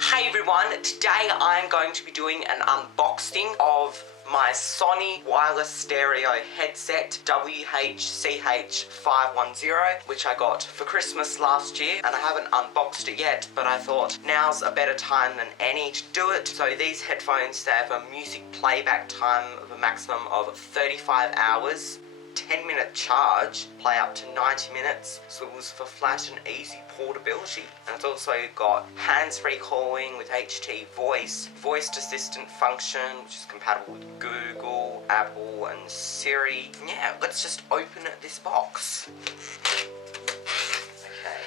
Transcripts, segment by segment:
Hey everyone, today I'm going to be doing an unboxing of my Sony wireless stereo headset WH-CH510, which I got for Christmas last year, and I haven't unboxed it yet, but I thought now's a better time than any to do it. So these headphones, they have a music playback time of a maximum of 35 hours. 10-minute charge, play up to 90 minutes, swivels for flat and easy portability. And it's also got hands-free calling with HT voice, voice assistant function, which is compatible with Google, Apple and Siri. Yeah, let's just open this box. Okay.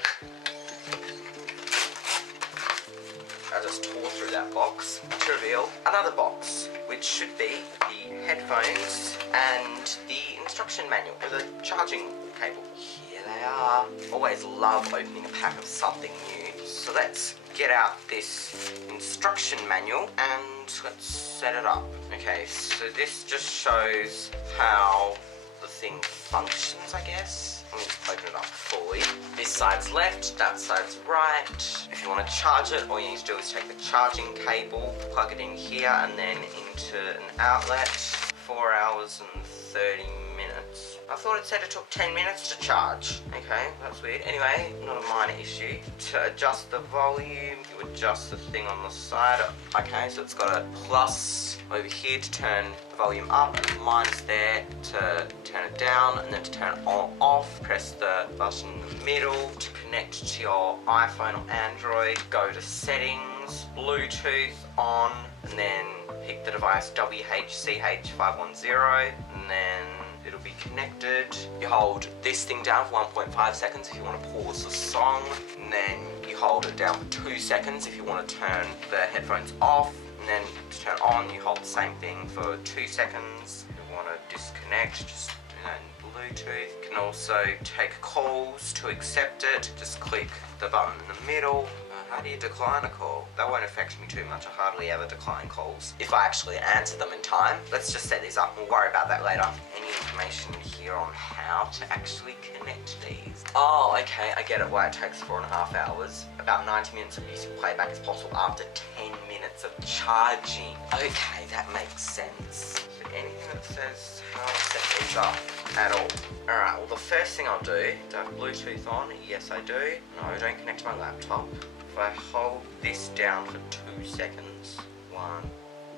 I just tore through that box to reveal another box, which should be the headphones and the instruction manual with a charging cable. Here they are. Always love opening a pack of something new. So let's get out this instruction manual and let's set it up. Okay, so this just shows how the thing functions, I guess. Let me just open it up fully. This side's left, that side's right. If you want to charge it, all you need to do is take the charging cable, plug it in here and then into an outlet. 4 hours and 30 minutes. I thought it said it took 10 minutes to charge. Okay, that's weird. Anyway, not a minor issue. To adjust the volume, you adjust the thing on the side. Okay, so it's got a plus over here to turn the volume up, minus there to turn it down, and then to turn it on off. Press the button in the middle to connect to your iPhone or Android. Go to settings, Bluetooth on, and then pick the device WH-CH510, and then it'll be connected. You hold this thing down for 1.5 seconds if you want to pause the song, and then you hold it down for 2 seconds if you want to turn the headphones off, and then to turn on you hold the same thing for 2 seconds. If you want to disconnect, just do that in Bluetooth. You can also take calls. To accept it, just click the button in the middle. How do you decline a call? That won't affect me too much. I hardly ever decline calls if I actually answer them in time. Let's just set these up. We'll worry about that later. Any information here on how to actually connect these? Oh, okay. I get it why it takes 4.5 hours. About 90 minutes of music playback is possible after 10 minutes of charging. Okay, that makes sense. So anything that says how to set these up at all? Alright, well the first thing I'll do, do I have Bluetooth on? Yes I do. No, I don't connect to my laptop. If I hold this down for 2 seconds, 1,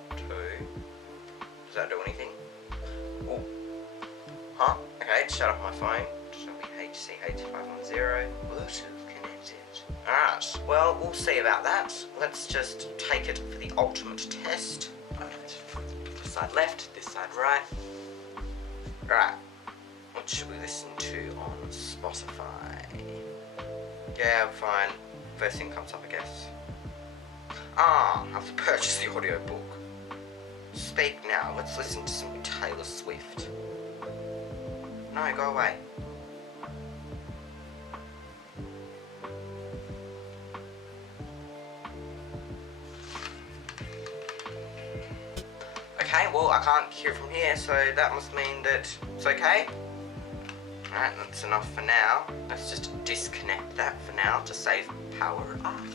2, does that do anything? Oh, huh? Okay, shut off my phone. WH-CH510, Bluetooth connected. Alright, well, we'll see about that. Let's just take it for the ultimate test. Alright, this side left, this side right. Alright, what should we listen to on Spotify? Yeah, fine. First thing comes up, I guess. I have to purchase the audio book. Speak now. Let's listen to some Taylor Swift. No, go away. Okay, well, I can't hear from here, so that must mean that it's okay. Alright, that's enough for now. Let's just disconnect that for now to save power off.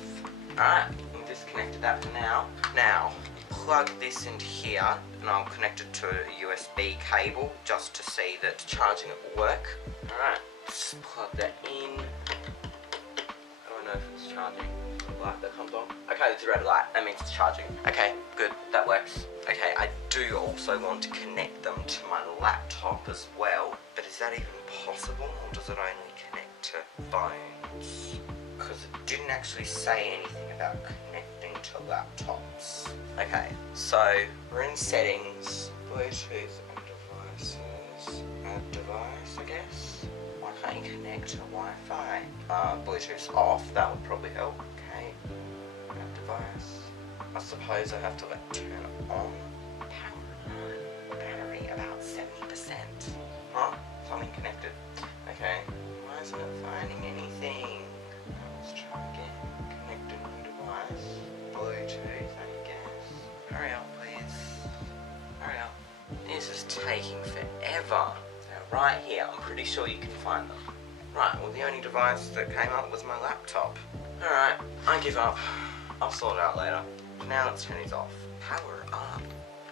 Alright, we've disconnected that for now. Now, plug this into here, and I'll connect it to a USB cable just to see that charging it will work. Alright, let's plug that in. I don't know if it's charging. The light that comes on. Okay, it's a red light. That means it's charging. Okay, good. That works. Okay, I do also want to connect them to my laptop as well. But is that even possible, or does it only connect to phones? Because it didn't actually say anything about connecting to laptops. Okay, so we're in settings, Bluetooth and devices. Add device, I guess. Why can't you connect to Wi-Fi? Bluetooth's off, that would probably help. Okay, add device. I suppose I have to turn it on. Power on. Battery about 70%. Huh? Something connected. Okay. Why isn't it finding anything? Let's try again. Connect a new device. Bluetooth, I guess. Hurry up, please. Hurry up. This is taking forever. Now, right here, I'm pretty sure you can find them. Right, well the only device that came up was my laptop. Alright, I give up. I'll sort it out later. Now let's turn these off. Power up.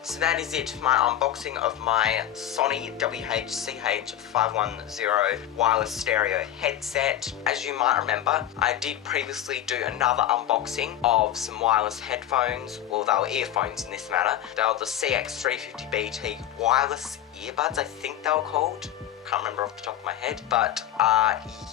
So that is it for my unboxing of my Sony WH-CH510 wireless stereo headset. As you might remember, I did previously do another unboxing of some wireless headphones. Well, they were earphones in this matter. They were the CX350BT wireless earbuds, I think they were called. Can't remember off the top of my head, but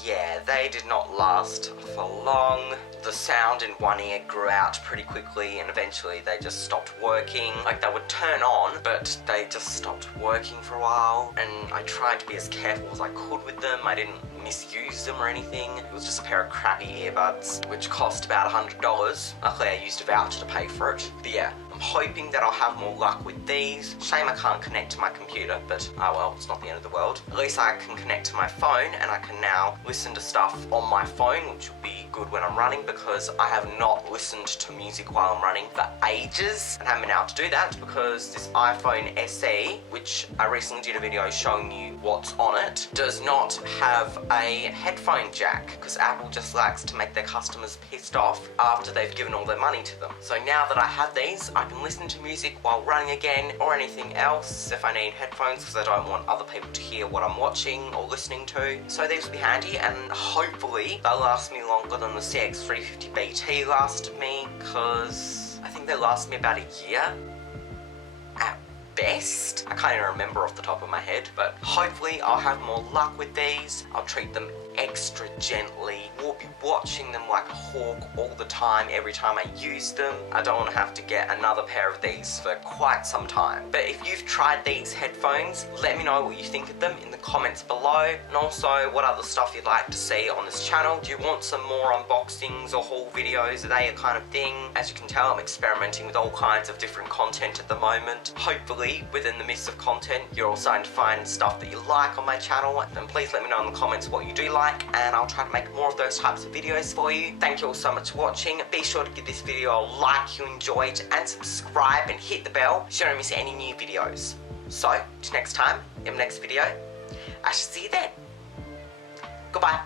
yeah, they did not last for long. The sound in one ear grew out pretty quickly and eventually they just stopped working. Like, they would turn on, but they just stopped working for a while, and I tried to be as careful as I could with them. I didn't misuse them or anything. It was just a pair of crappy earbuds which cost about $100. Luckily I used a voucher to pay for it. But yeah, I'm hoping that I'll have more luck with these. Shame I can't connect to my computer, but oh well, it's not the end of the world. At least I can connect to my phone and I can now listen to stuff on my phone, which will be good when I'm running, because I have not listened to music while I'm running for ages and haven't been able to do that because this iPhone SE, which I recently did a video showing you what's on it, does not have a headphone jack, because Apple just likes to make their customers pissed off after they've given all their money to them. So now that I have these, I can listen to music while running again, or anything else if I need headphones, because I don't want other people to hear what I'm watching or listening to. So these will be handy, and hopefully they'll last me longer than the CX350BT lasted me, because I think they last me about a year at best. I can't even remember off the top of my head, but hopefully I'll have more luck with these. I'll treat them extra gently. We'll be watching them like a hawk all the time every time I use them. I don't want to have to get another pair of these for quite some time. But if you've tried these headphones, let me know what you think of them in the comments below, and also what other stuff you'd like to see on this channel. Do you want some more unboxings or haul videos? Are they a kind of thing? As you can tell, I'm experimenting with all kinds of different content at the moment. Hopefully within the midst of content you're all starting to find stuff that you like on my channel, and please let me know in the comments what you do like, and I'll try to make more of those types of videos for you. Thank you all so much for watching. Be sure to give this video a like if you enjoyed, and subscribe and hit the bell so you don't miss any new videos. So, till next time, in the next video, I shall see you then. Goodbye.